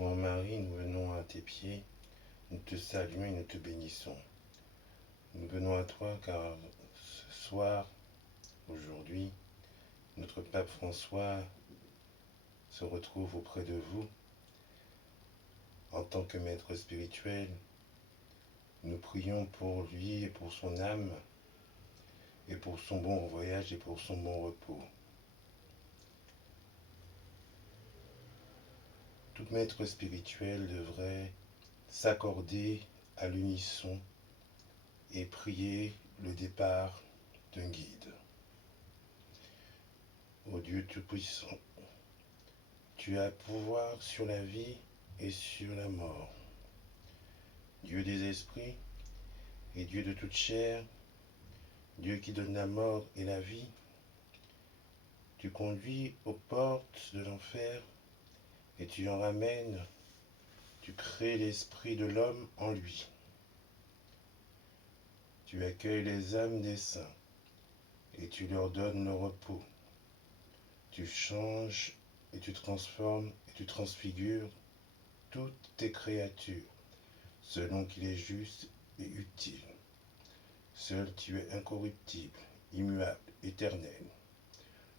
Mon mari, nous venons à tes pieds, nous te saluons et nous te bénissons. Nous venons à toi car ce soir, aujourd'hui, notre pape François se retrouve auprès de vous en tant que maître spirituel. Nous prions pour lui et pour son âme et pour son bon voyage et pour son bon repos. Tout maître spirituel devrait s'accorder à l'unisson et prier le départ d'un guide. Ô Dieu Tout-Puissant, tu as pouvoir sur la vie et sur la mort. Dieu des esprits et Dieu de toute chair, Dieu qui donne la mort et la vie, tu conduis aux portes de l'enfer et tu en ramènes, tu crées l'esprit de l'homme en lui. Tu accueilles les âmes des saints et tu leur donnes le repos. Tu changes et tu transformes et tu transfigures toutes tes créatures selon qu'il est juste et utile. Seul tu es incorruptible, immuable, éternel.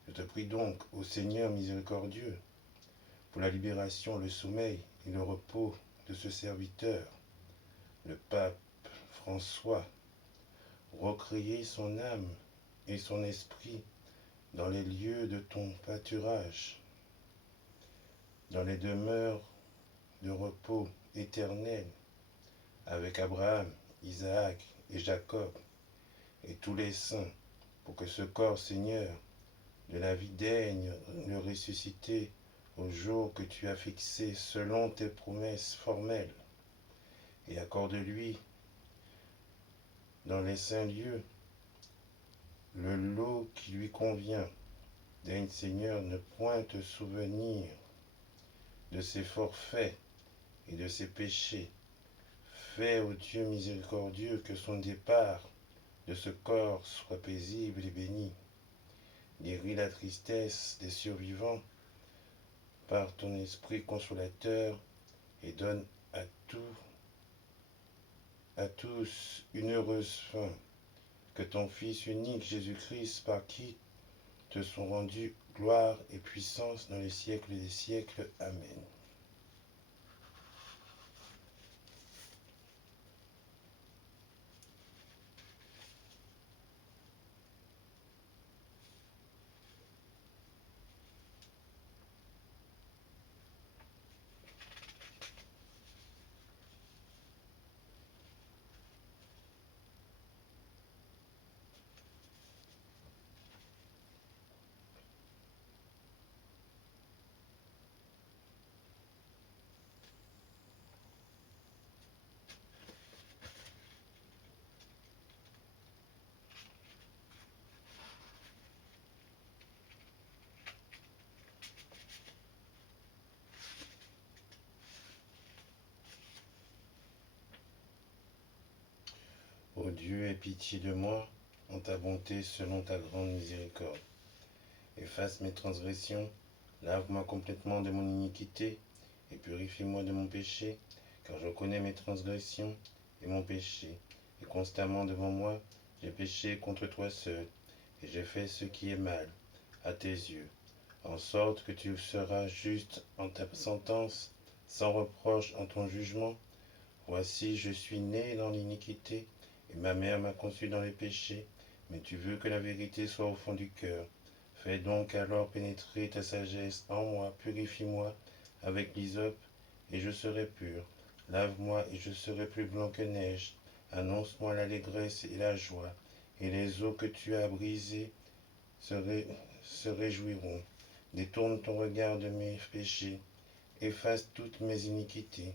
Je te prie donc, ô Seigneur miséricordieux, pour la libération, le sommeil et le repos de ce serviteur, le pape François, recréer son âme et son esprit dans les lieux de ton pâturage, dans les demeures de repos éternel, avec Abraham, Isaac et Jacob, et tous les saints, pour que ce corps, Seigneur, de la vie daigne le ressusciter au jour que tu as fixé selon tes promesses formelles, et accorde-lui dans les saints lieux le lot qui lui convient. Daigne, Seigneur, ne point te souvenir de ses forfaits et de ses péchés. Fais, ô Dieu miséricordieux, que son départ de ce corps soit paisible et béni. Guéris la tristesse des survivants par ton esprit consolateur et donne à tous une heureuse fin. Que ton Fils unique Jésus-Christ, par qui te sont rendus gloire et puissance dans les siècles des siècles. Amen. Ô Dieu, aie pitié de moi, en ta bonté, selon ta grande miséricorde. Efface mes transgressions, lave-moi complètement de mon iniquité, et purifie-moi de mon péché, car je connais mes transgressions et mon péché, et constamment devant moi, j'ai péché contre toi seul, et j'ai fait ce qui est mal à tes yeux, en sorte que tu seras juste en ta sentence, sans reproche en ton jugement. Voici, je suis né dans l'iniquité, et ma mère m'a conçu dans les péchés, mais tu veux que la vérité soit au fond du cœur. Fais donc alors pénétrer ta sagesse en moi, purifie-moi avec l'hysope, et je serai pur. Lave-moi, et je serai plus blanc que neige. Annonce-moi l'allégresse et la joie, et les eaux que tu as brisées se réjouiront. Détourne ton regard de mes péchés, efface toutes mes iniquités.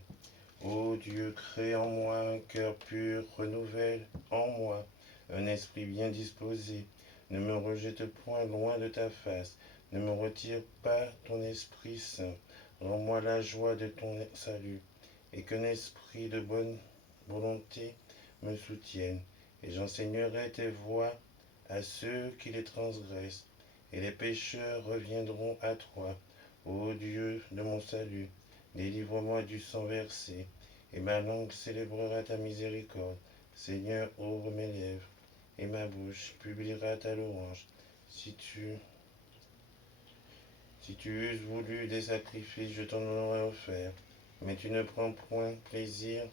Ô Dieu, crée en moi un cœur pur, renouvelle en moi un esprit bien disposé. Ne me rejette point loin de ta face, ne me retire pas ton Esprit Saint. Rends-moi la joie de ton salut, et qu'un esprit de bonne volonté me soutienne, et j'enseignerai tes voies à ceux qui les transgressent, et les pécheurs reviendront à toi. Ô Dieu de mon salut, Délivre-moi du sang versé, et ma langue célébrera ta miséricorde. Seigneur, ouvre mes lèvres, et ma bouche publiera ta louange. Si tu eusses voulu des sacrifices, je t'en aurais offert, mais tu ne prends point plaisir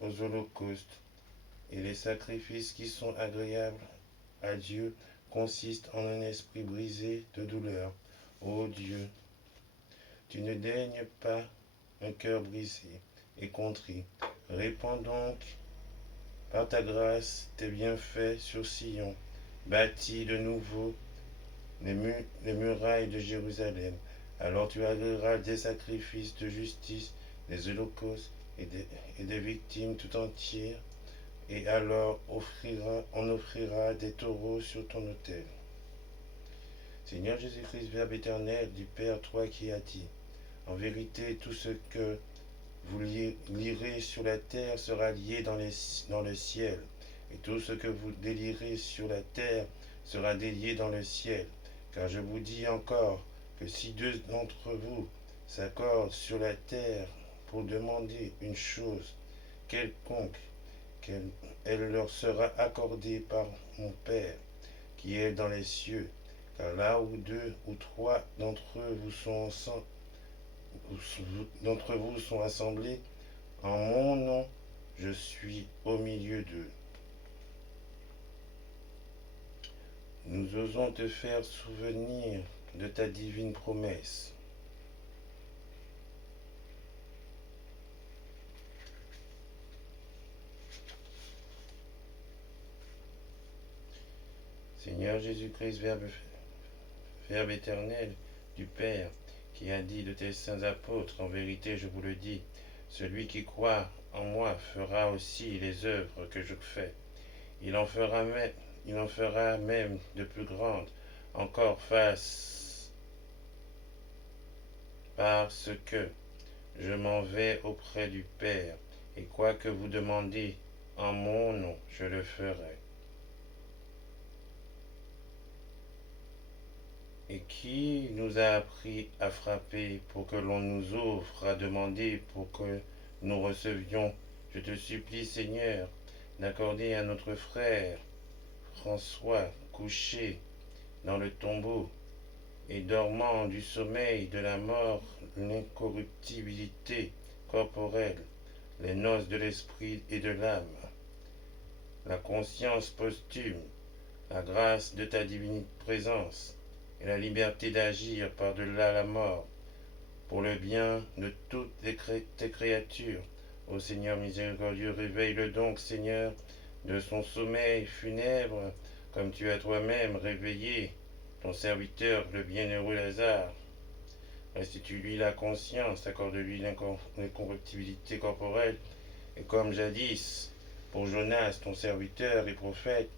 aux holocaustes. Et les sacrifices qui sont agréables à Dieu consistent en un esprit brisé de douleur. Ô Dieu, tu ne daignes pas un cœur brisé et contrit. Répands donc par ta grâce tes bienfaits sur Sion. Bâtis de nouveau les murailles de Jérusalem. Alors tu agréeras des sacrifices de justice, des holocaustes et des victimes tout entières. Et alors on offrira des taureaux sur ton autel. Seigneur Jésus-Christ, Verbe éternel du Père, toi qui as dit, en vérité, tout ce que vous lirez sur la terre sera lié dans le ciel, et tout ce que vous délirez sur la terre sera délié dans le ciel. Car je vous dis encore que si deux d'entre vous s'accordent sur la terre pour demander une chose quelconque, elle leur sera accordée par mon Père qui est dans les cieux. Car là où deux ou trois d'entre vous sont assemblés en mon nom, je suis au milieu d'eux. Nous osons te faire souvenir de ta divine promesse. Seigneur Jésus-Christ, Verbe éternel du Père, qui a dit de tes saints apôtres, en vérité je vous le dis, celui qui croit en moi fera aussi les œuvres que je fais. Il en fera même de plus grandes, encore parce que je m'en vais auprès du Père, et quoi que vous demandiez en mon nom, je le ferai. Et qui nous a appris à frapper pour que l'on nous ouvre, à demander pour que nous recevions? Je te supplie, Seigneur, d'accorder à notre frère François, couché dans le tombeau et dormant du sommeil de la mort, l'incorruptibilité corporelle, les noces de l'esprit et de l'âme, la conscience posthume, la grâce de ta divine présence et la liberté d'agir par-delà la mort pour le bien de toutes tes créatures. Ô Seigneur miséricordieux, réveille-le donc, Seigneur, de son sommeil funèbre, comme tu as toi-même réveillé ton serviteur, le bienheureux Lazare. Restitue-lui la conscience, accorde-lui l'incorruptibilité corporelle, et comme jadis, pour Jonas, ton serviteur et prophète,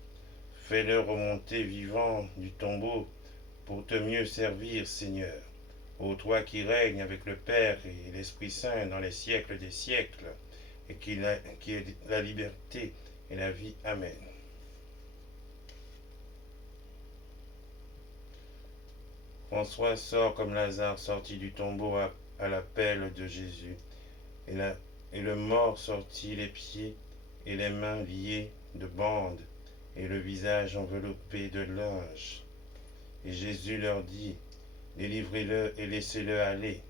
fais-le remonter vivant du tombeau pour te mieux servir, Seigneur. Ô toi qui règnes avec le Père et l'Esprit Saint dans les siècles des siècles, et qui est la liberté et la vie. Amen. François sort comme Lazare sorti du tombeau à l'appel de Jésus, et le mort sortit les pieds et les mains liés de bandes, et le visage enveloppé de linge. Et Jésus leur dit, délivrez-le et laissez-le aller.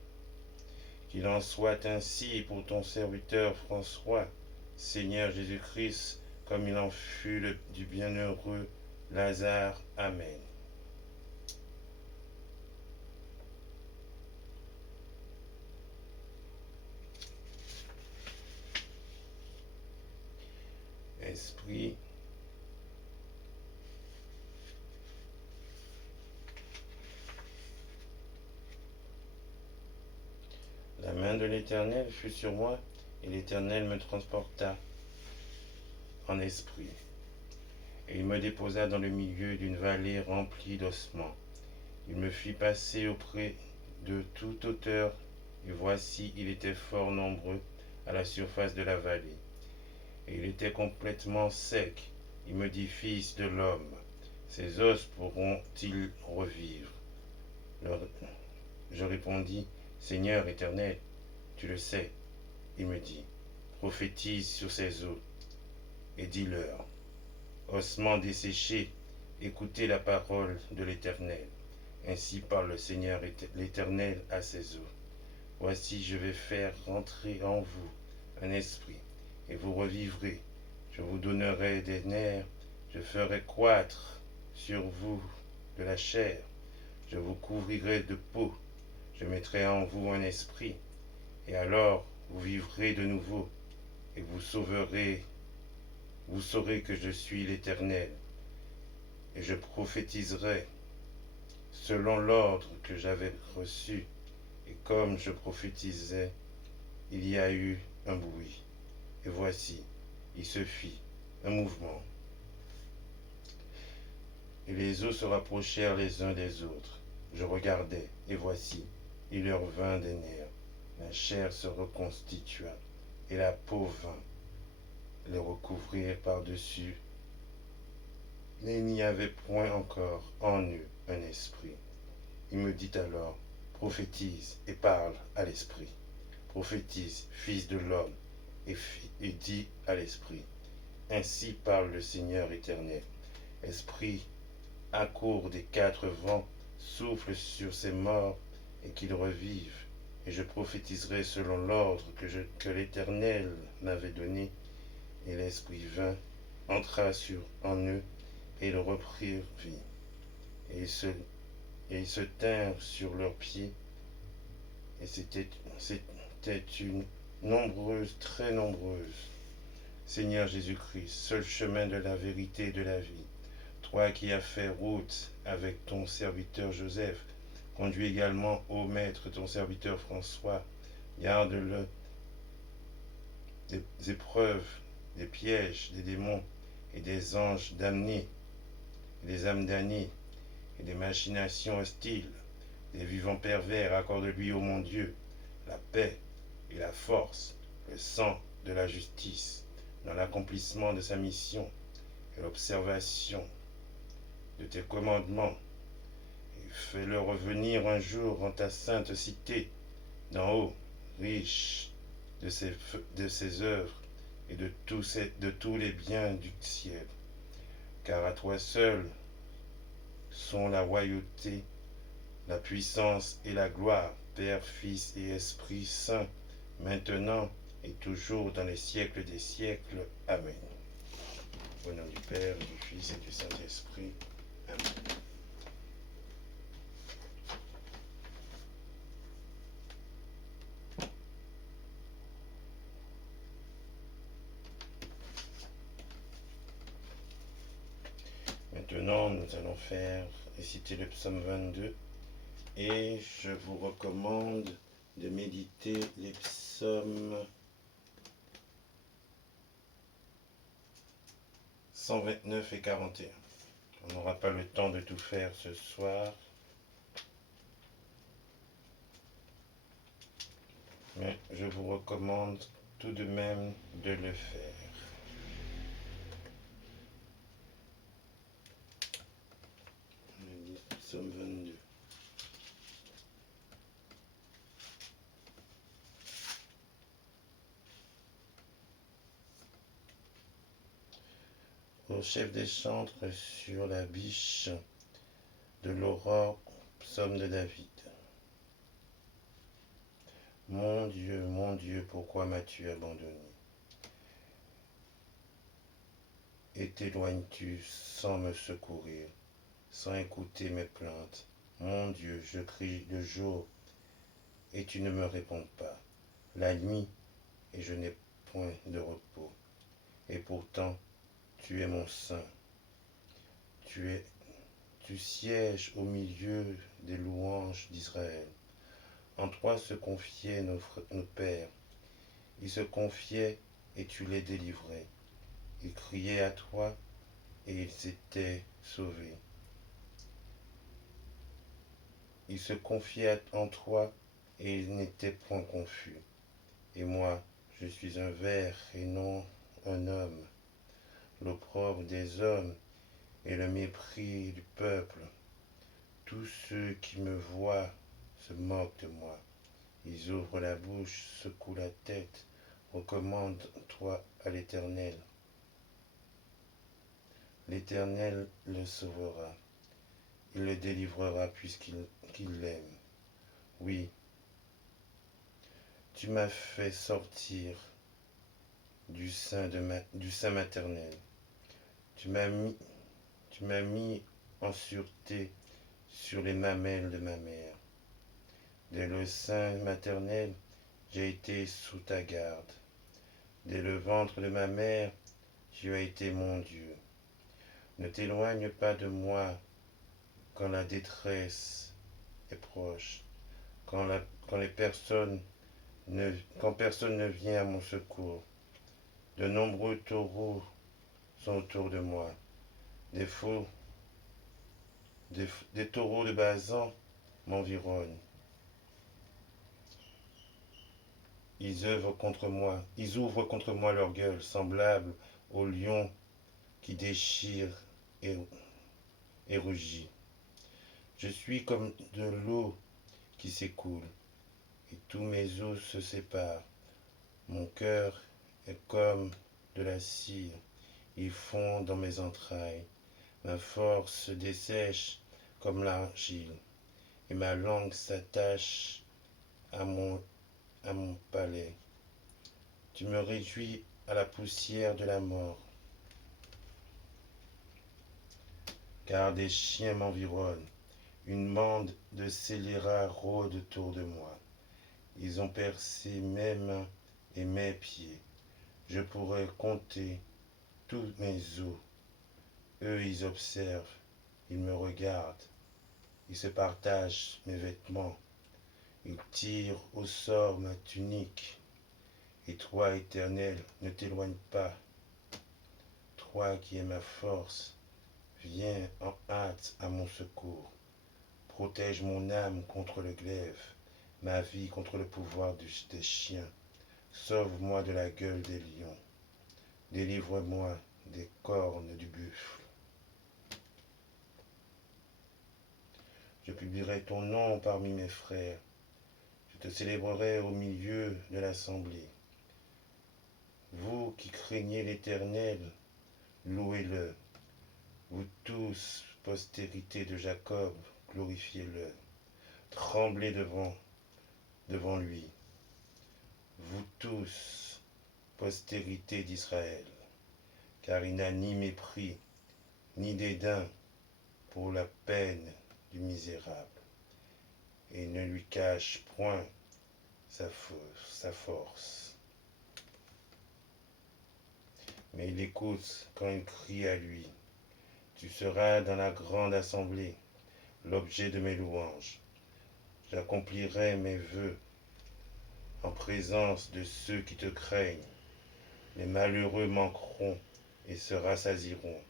Qu'il en soit ainsi pour ton serviteur François, Seigneur Jésus-Christ, comme il en fut du bienheureux Lazare. Amen. Esprit, la main de l'Éternel fut sur moi, et l'Éternel me transporta en esprit. Et il me déposa dans le milieu d'une vallée remplie d'ossements. Il me fit passer auprès de toute hauteur, et voici, il était fort nombreux à la surface de la vallée. Et il était complètement sec. Il me dit, fils de l'homme, ces os pourront-ils revivre? Je répondis, Seigneur éternel, Tu le sais, il me dit, prophétise sur ces eaux et dis-leur, ossements desséchés, écoutez la parole de l'Éternel. Ainsi parle le Seigneur l'Éternel à ces eaux. Voici, je vais faire rentrer en vous un esprit, et vous revivrez. Je vous donnerai des nerfs, je ferai croître sur vous de la chair, je vous couvrirai de peau, je mettrai en vous un esprit, et alors vous vivrez de nouveau, et vous saurez que je suis l'Éternel, et je prophétiserai selon l'ordre que j'avais reçu, et comme je prophétisais, il y a eu un bruit, et voici, il se fit un mouvement, et les eaux se rapprochèrent les uns des autres. Je regardai, et voici, il leur vint des nerfs, la chair se reconstitua, et la peau vint les recouvrir par-dessus, mais il n'y avait point encore en eux un esprit. Il me dit alors, prophétise et parle à l'esprit. Prophétise, fils de l'homme, et dis à l'esprit, ainsi parle le Seigneur éternel. Esprit, accourt des quatre vents, souffle sur ces morts, et qu'ils revivent. Et je prophétiserai selon l'ordre que l'Éternel m'avait donné. Et l'Esprit vint, entra en eux, et ils reprirent vie. Et ils se tinrent sur leurs pieds, et c'était une nombreuse, très nombreuse. Seigneur Jésus-Christ, seul chemin de la vérité et de la vie, toi qui as fait route avec ton serviteur Joseph, conduis également, ô Maître, ton serviteur François, garde-le des épreuves, des pièges, des démons et des anges damnés, et des âmes damnées, et des machinations hostiles, des vivants pervers. Accorde-lui, ô mon Dieu, la paix et la force, le sang de la justice, dans l'accomplissement de sa mission et l'observation de tes commandements. Et fais-le revenir un jour en ta sainte cité, d'en haut, riche de ses œuvres et de tous les biens du ciel. Car à toi seul sont la royauté, la puissance et la gloire, Père, Fils et Esprit Saint, maintenant et toujours dans les siècles des siècles. Amen. Au nom du Père, du Fils et du Saint-Esprit. Amen. Maintenant, nous allons réciter le psaume 22 et je vous recommande de méditer les psaumes 129 et 41. On n'aura pas le temps de tout faire ce soir, mais je vous recommande tout de même de le faire. Psaume 22. Au chef des chantres sur la biche de l'aurore, psaume de David. Mon Dieu, pourquoi m'as-tu abandonné? Et t'éloignes-tu sans me secourir, sans écouter mes plaintes? Mon Dieu, je crie le jour, et tu ne me réponds pas, la nuit, et je n'ai point de repos. Et pourtant, tu es mon saint. Tu sièges au milieu des louanges d'Israël. En toi se confiaient nos pères. Ils se confiaient et tu les délivrais. Ils criaient à toi et ils étaient sauvés. Ils se confiaient en toi et ils n'étaient point confus. Et moi, je suis un ver et non un homme, l'opprobre des hommes et le mépris du peuple. Tous ceux qui me voient se moquent de moi. Ils ouvrent la bouche, secouent la tête. Recommande-toi à l'Éternel. L'Éternel le sauvera. Il le délivrera puisqu'il l'aime. Oui, tu m'as fait sortir du sein maternel. Tu m'as mis en sûreté sur les mamelles de ma mère. Dès le sein maternel, j'ai été sous ta garde. Dès le ventre de ma mère, tu as été mon Dieu. Ne t'éloigne pas de moi quand la détresse est proche, quand personne ne vient à mon secours. De nombreux taureaux sont autour de moi. Des faux, des taureaux de Basan m'environnent. Ils ouvrent contre moi leur gueule, semblables au lion qui déchire et rugit. Je suis comme de l'eau qui s'écoule, et tous mes os se séparent. Mon cœur est comme de la cire, il fond dans mes entrailles. Ma force se dessèche comme l'argile, et ma langue s'attache à mon palais. Tu me réduis à la poussière de la mort, car des chiens m'environnent. Une bande de scélérats rôde autour de moi. Ils ont percé mes mains et mes pieds. Je pourrais compter tous mes os. Eux, ils observent, ils me regardent. Ils se partagent mes vêtements. Ils tirent au sort ma tunique. Et toi, Éternel, ne t'éloigne pas. Toi qui es ma force, viens en hâte à mon secours. Protège mon âme contre le glaive, ma vie contre le pouvoir des chiens. Sauve-moi de la gueule des lions. Délivre-moi des cornes du buffle. Je publierai ton nom parmi mes frères. Je te célébrerai au milieu de l'assemblée. Vous qui craignez l'Éternel, louez-le. Vous tous, postérité de Jacob, glorifiez-le. Tremblez devant lui. Vous tous, postérité d'Israël, car il n'a ni mépris, ni dédain pour la peine du misérable, et ne lui cache point sa force. Mais il écoute quand il crie à lui. Tu seras dans la grande assemblée, l'objet de mes louanges. J'accomplirai mes vœux en présence de ceux qui te craignent. Les malheureux manqueront et se rassasieront.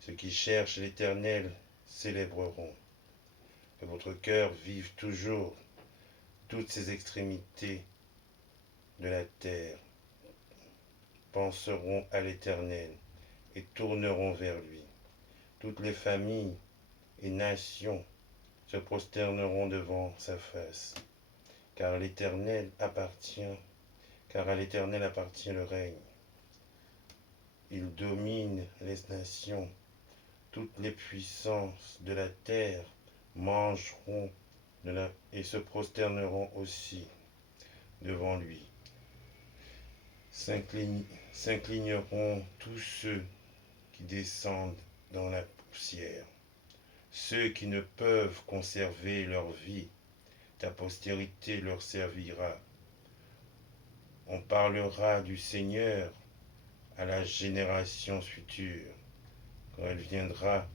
Ceux qui cherchent l'Éternel célébreront. Que votre cœur vive toujours toutes ces extrémités de la terre penseront à l'Éternel et tourneront vers lui. Toutes les familles et nations se prosterneront devant sa face, car à l'Éternel appartient le règne. Il domine les nations. Toutes les puissances de la terre mangeront et se prosterneront aussi devant lui. S'inclineront tous ceux qui descendent dans la poussière, ceux qui ne peuvent conserver leur vie. Ta postérité leur servira. On parlera du Seigneur à la génération future. Quand elle viendra,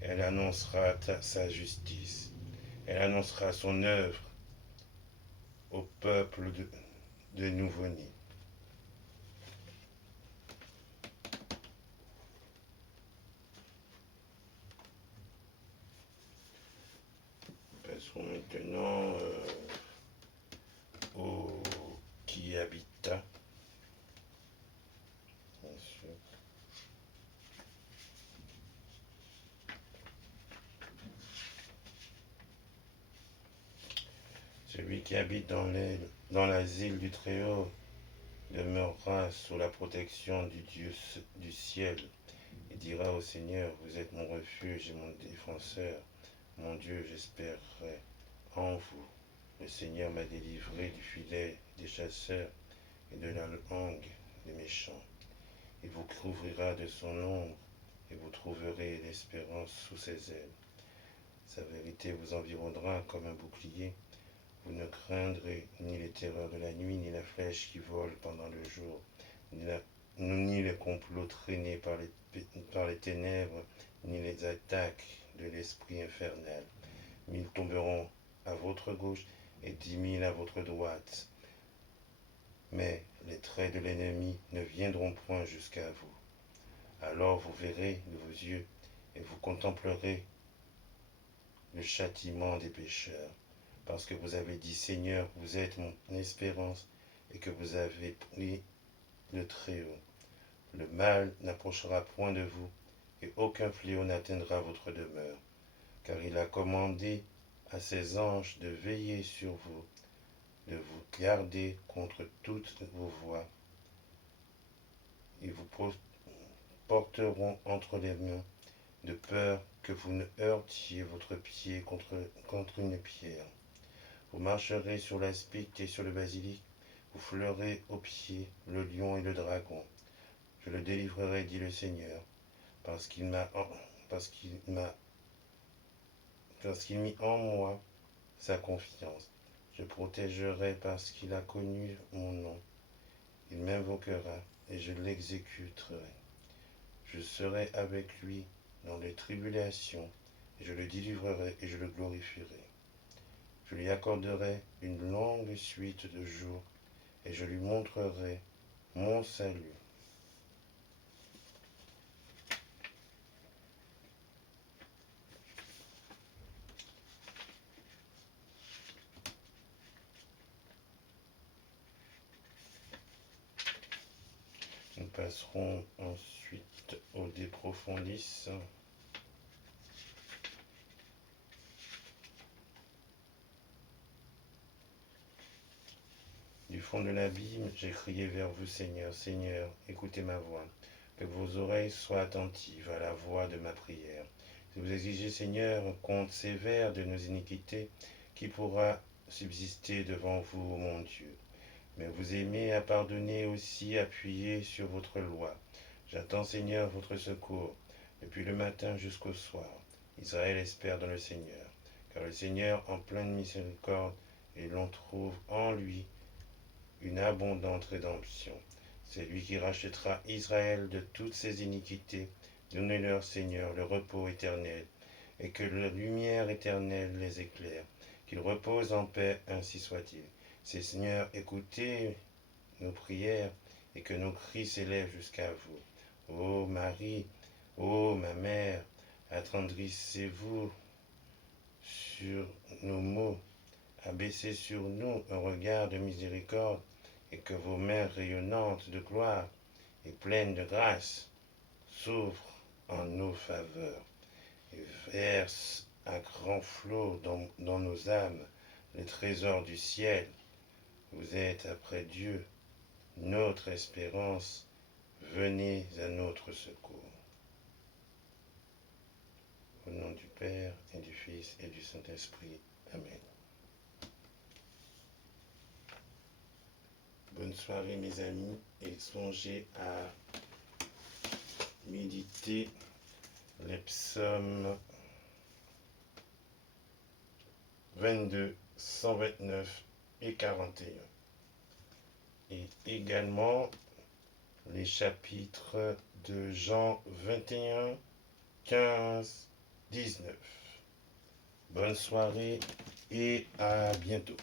elle annoncera sa justice. Elle annoncera son œuvre au peuple de nouveau-nés. Passons maintenant au qui habita. Bien sûr. Celui Celui qui habite dans l'asile du Très-Haut demeurera sous la protection du Dieu du ciel et dira au Seigneur, vous êtes mon refuge et mon défenseur. Mon Dieu, j'espérerai en vous. Le Seigneur m'a délivré du filet des chasseurs et de la langue des méchants. Il vous couvrira de son ombre et vous trouverez l'espérance sous ses ailes. Sa vérité vous environnera comme un bouclier. Vous ne craindrez ni les terreurs de la nuit, ni la flèche qui vole pendant le jour, ni les complots traînés par les ténèbres, ni les attaques de l'esprit infernal. 1000 tomberont à votre gauche et 10 000 à votre droite, mais les traits de l'ennemi ne viendront point jusqu'à vous. Alors vous verrez de vos yeux et vous contemplerez le châtiment des pécheurs, parce que vous avez dit, Seigneur, vous êtes mon espérance, et que vous avez pris le Très-Haut. Le mal n'approchera point de vous, et aucun fléau n'atteindra votre demeure, car il a commandé à ses anges de veiller sur vous, de vous garder contre toutes vos voies. Ils vous porteront entre les mains, de peur que vous ne heurtiez votre pied contre une pierre. Vous marcherez sur l'aspic et sur le basilic, vous fleurez aux pieds le lion et le dragon. Je le délivrerai, dit le Seigneur, parce qu'il mit en moi sa confiance. Je protégerai parce qu'il a connu mon nom. Il m'invoquera et je l'exécuterai. Je serai avec lui dans les tribulations, et je le délivrerai et je le glorifierai. Je lui accorderai une longue suite de jours, et je lui montrerai mon salut. Nous passerons ensuite au De Profundis. Du fond de l'abîme, j'ai crié vers vous, Seigneur, Seigneur, écoutez ma voix, que vos oreilles soient attentives à la voix de ma prière. Si vous exigez, Seigneur, un compte sévère de nos iniquités, qui pourra subsister devant vous, ô mon Dieu? Mais vous aimez à pardonner aussi, appuyé sur votre loi. J'attends, Seigneur, votre secours, depuis le matin jusqu'au soir. Israël espère dans le Seigneur, car le Seigneur en pleine miséricorde, et l'on trouve en lui une abondante rédemption. C'est lui qui rachètera Israël de toutes ses iniquités. Donnez-leur, Seigneur, le repos éternel, et que la lumière éternelle les éclaire. Qu'ils reposent en paix, ainsi soit-il. Seigneur, écoutez nos prières, et que nos cris s'élèvent jusqu'à vous. Ô Marie, ô ma mère, attendrissez-vous sur nos maux, abaissez sur nous un regard de miséricorde, et que vos mains rayonnantes de gloire et pleines de grâce s'ouvrent en nos faveurs et versent à grands flots dans nos âmes les trésors du ciel. Vous êtes après Dieu, notre espérance, venez à notre secours. Au nom du Père et du Fils et du Saint-Esprit. Amen. Bonne soirée mes amis, et songez à méditer les psaumes 22, 129 et 41. Et également les chapitres de Jean 21, 15, 19. Bonne soirée et à bientôt.